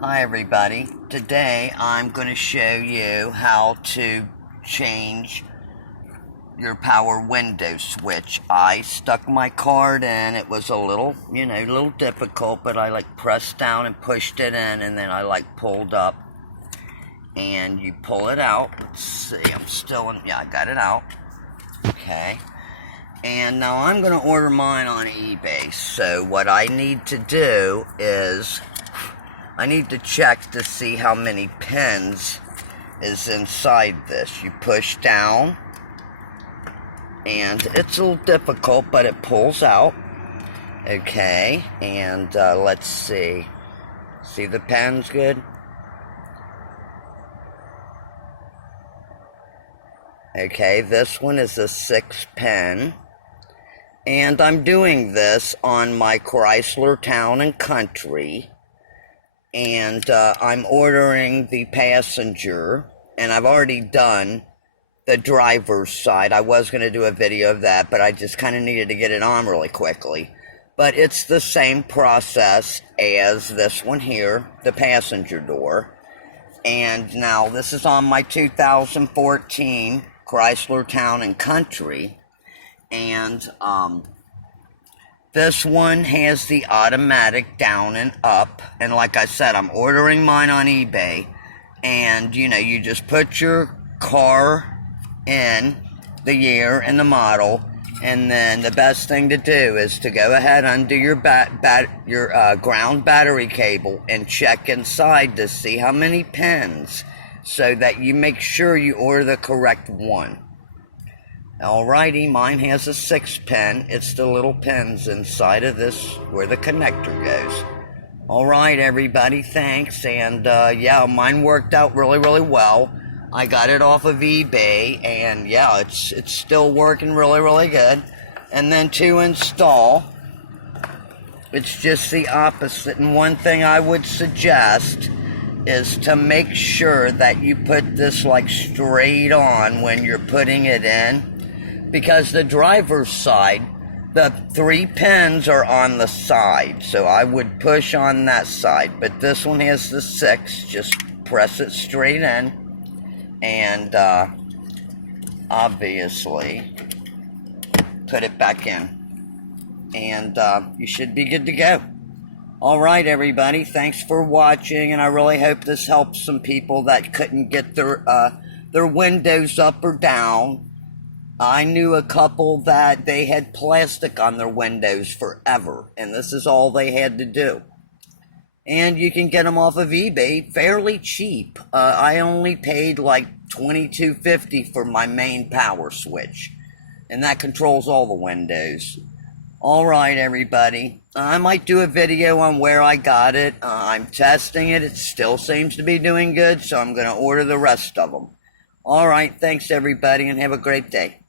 Hi everybody. Today I'm going to show you how to change your power window switch. I stuck my card in. It was a little difficult, but I pressed down and pushed it in, and then I pulled up and you pull it out. Let's see, I got it out. Okay. And now I'm going to order mine on eBay. So what I need to do is I need to check to see how many pins is inside this. You push down, and it's a little difficult, but it pulls out. Okay, and let's see. See the pins good? Okay, this one is a 6-pin. And I'm doing this on my Chrysler Town & Country. And I'm ordering the passenger, and I've already done the driver's side. I was going to do a video of that, but I just kind of needed to get it on really quickly. But it's the same process as this one here, the passenger door. And now this is on my 2014 Chrysler Town & Country. And this one has the automatic down and up, and like I said, I'm ordering mine on eBay, and you just put your car in, the year and the model, and then the best thing to do is to go ahead, undo your ground battery cable and check inside to see how many pins, so that you make sure you order the correct one. Alrighty, mine has a 6-pin. It's the little pins inside of this where the connector goes. Alright everybody, thanks. And yeah, mine worked out really well. I got it off of eBay, and yeah, it's still working really good. And then to install, it's just the opposite. And one thing I would suggest is to make sure that you put this straight on when you're putting it in. Because the driver's side, the 3 pins are on the side, so I would push on that side. But this one has the 6, just press it straight in, and obviously put it back in, and you should be good to go. Alright everybody, thanks for watching, and I really hope this helps some people that couldn't get their windows up or down. I knew a couple that they had plastic on their windows forever, and this is all they had to do. And you can get them off of eBay fairly cheap. I only paid $22.50 for my main power switch, and that controls all the windows. Alright everybody, I might do a video on where I got it. I'm testing it. It still seems to be doing good, so I'm going to order the rest of them. Alright, thanks everybody, and have a great day.